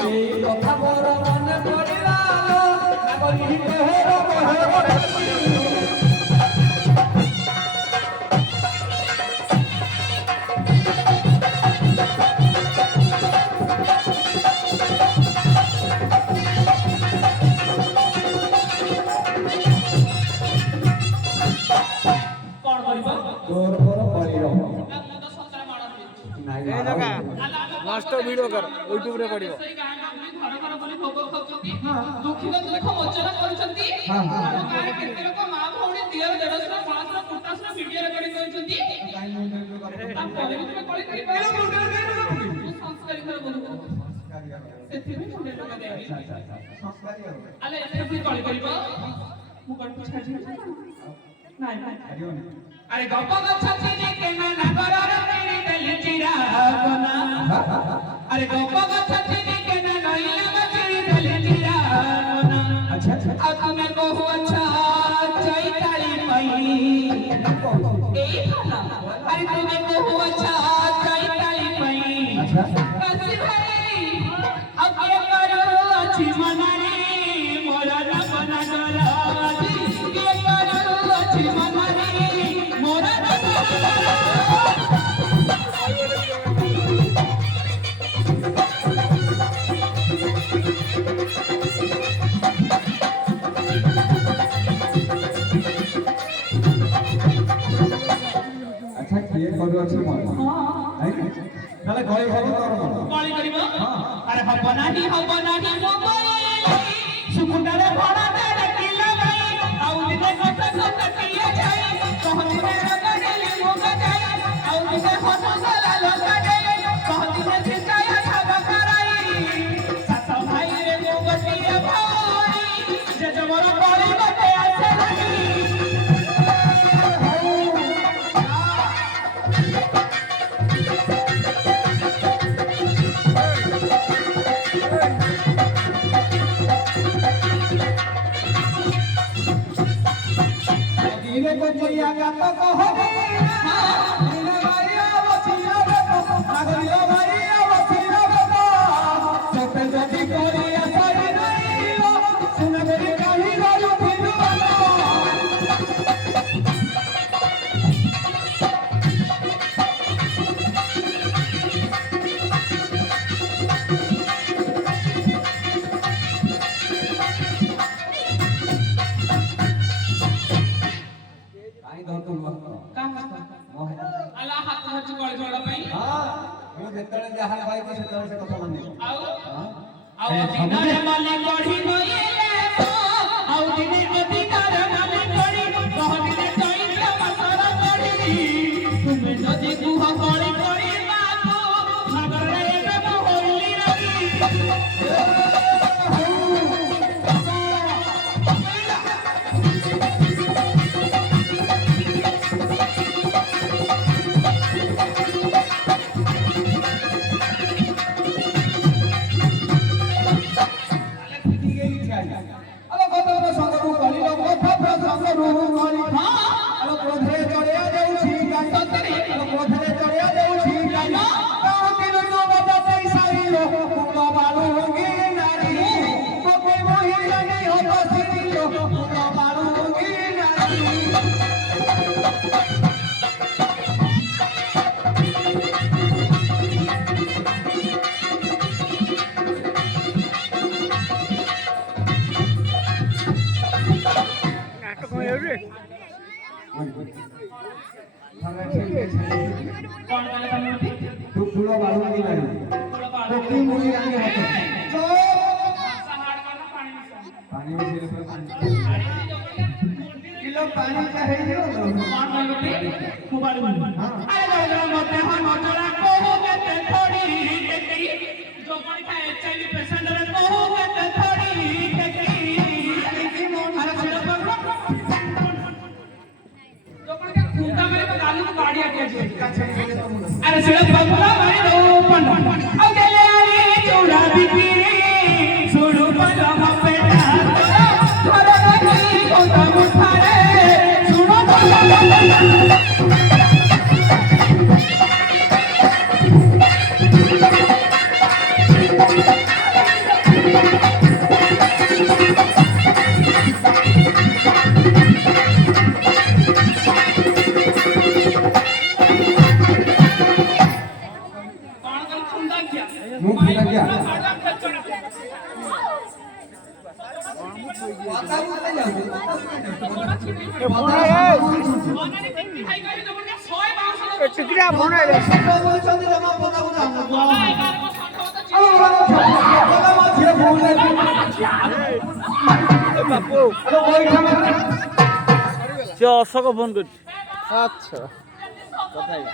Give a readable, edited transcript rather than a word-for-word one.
কথা বড় মনে পড়িলা নাগরি হের বহর नष्ट वीडियो कर यूट्यूब रे पड़ियो घर घर बोली भोग खाउछंती दुखी दुख मोचन करूछंती गारे केते लोक मां भौणी दियर देढसर पांचर पुटासर वीडियो रेकॉर्डिंग करूछंती तापरे भी तुमे कळी करी संस्कारी घर बोलू सेथि भी मुंडे लगा देबी संस्कारी आले एथे भी कळी करिबो मु कट छाडी नाइ अरे गप गछ छिने केना नागरर मेरी देले चिरा कोना अरे गप गछ छिने केना नइला मचरी देले चिरा कोना अच्छा आ तुमे कहू अच्छा चैताली पई ए खाना अरे तुमे कहू अच्छा चैताली पई अच्छा कसी भाई अब के करू अछि मनारी मोरा न बना डराजी के करू अछि मनारी मोरा न अच्छा किए करू अछि मन हां नाले गळे हबो तोर मन गळे करिवो अरे हबो नाही मो गळे सुकुंडारे भड़ा दे किला गई आउ दिने कत कत किए जाई कहतिने रगड़े मोग जाई आउ दिने हस सारा लोग जाई कहतिने छिकाया छाबा कराई सात भाई रे मोग टिए भाई जे जमर गळे बटे आसे लगी धीरे को जिया का तो कहबे धीरे भाई आवसिया बेटा नागरियो भाई आवसिया बेटा सते जदी कोरी असरी नहीं लो सुन मेरी कही रो फिनु बना आई दो तो का अल्लाह हाथ हाथ गळे जोड़ा पई हां मु जेतले जहा भाई तो सेतले से कथा माने आउ दिनारे माली गढ़ी गइले तो आउ दिने अधिकार माली गढ़ी कहदिने चैत्र मासर गढ़ी तुमे जदी कुह गळी गढ़ी बाबू नगरे एबे होइली रही अलो कतरो संगरू कली लो कथा संगरू कली हां अलो क्रोधरे चढ़िया देउछि गाय सतरे अलो क्रोधरे चढ़िया देउछि गाय काउ किनो नो बता पैसाई लो कुलो बालू होगी नारी कोई मोहि जानी हो बसरी लो कुलो बालू होगी नारी कौन कहले तमे तू फूलो बालू की नहीं कोकी मुई आगे होतो चो सहाड़ का पानी मिसा पानी में सिर पानी किलो पानी चाहे जो कौन कहले कुबाड़ी अरे जरा मत हम नचरा कहू के थोड़ी केती जो कोई का एचआईवी पेशेंट रे कहू के थोड़ी केती अरे छेड़ पर जो कोई का खूंटा मेरे गालू को गाड़ी आके अरे छेड़ पर मारी दो पंड औ गेले आरी चौड़ा बिपी सुरु पजम पेटा थोड़ा नहीं होता मुठारे सुनो ତାକୁ କାଇଁ ଯାଉଛୁ? ମନରେ କେମିତି ଖାଇ କରି ତମର 100 ବାଉଁଶ ଚିକିରା ଭଣେ ସବୁ ବୋଲୁଛନ୍ତି ଜମା ପଦାକୁ ଯାଉନାହାନ୍ତି। ବାପୁ ସେ ଅଶୋକ ଫୋନ କରୁଛି আচ্ছা କଥା ହେଇ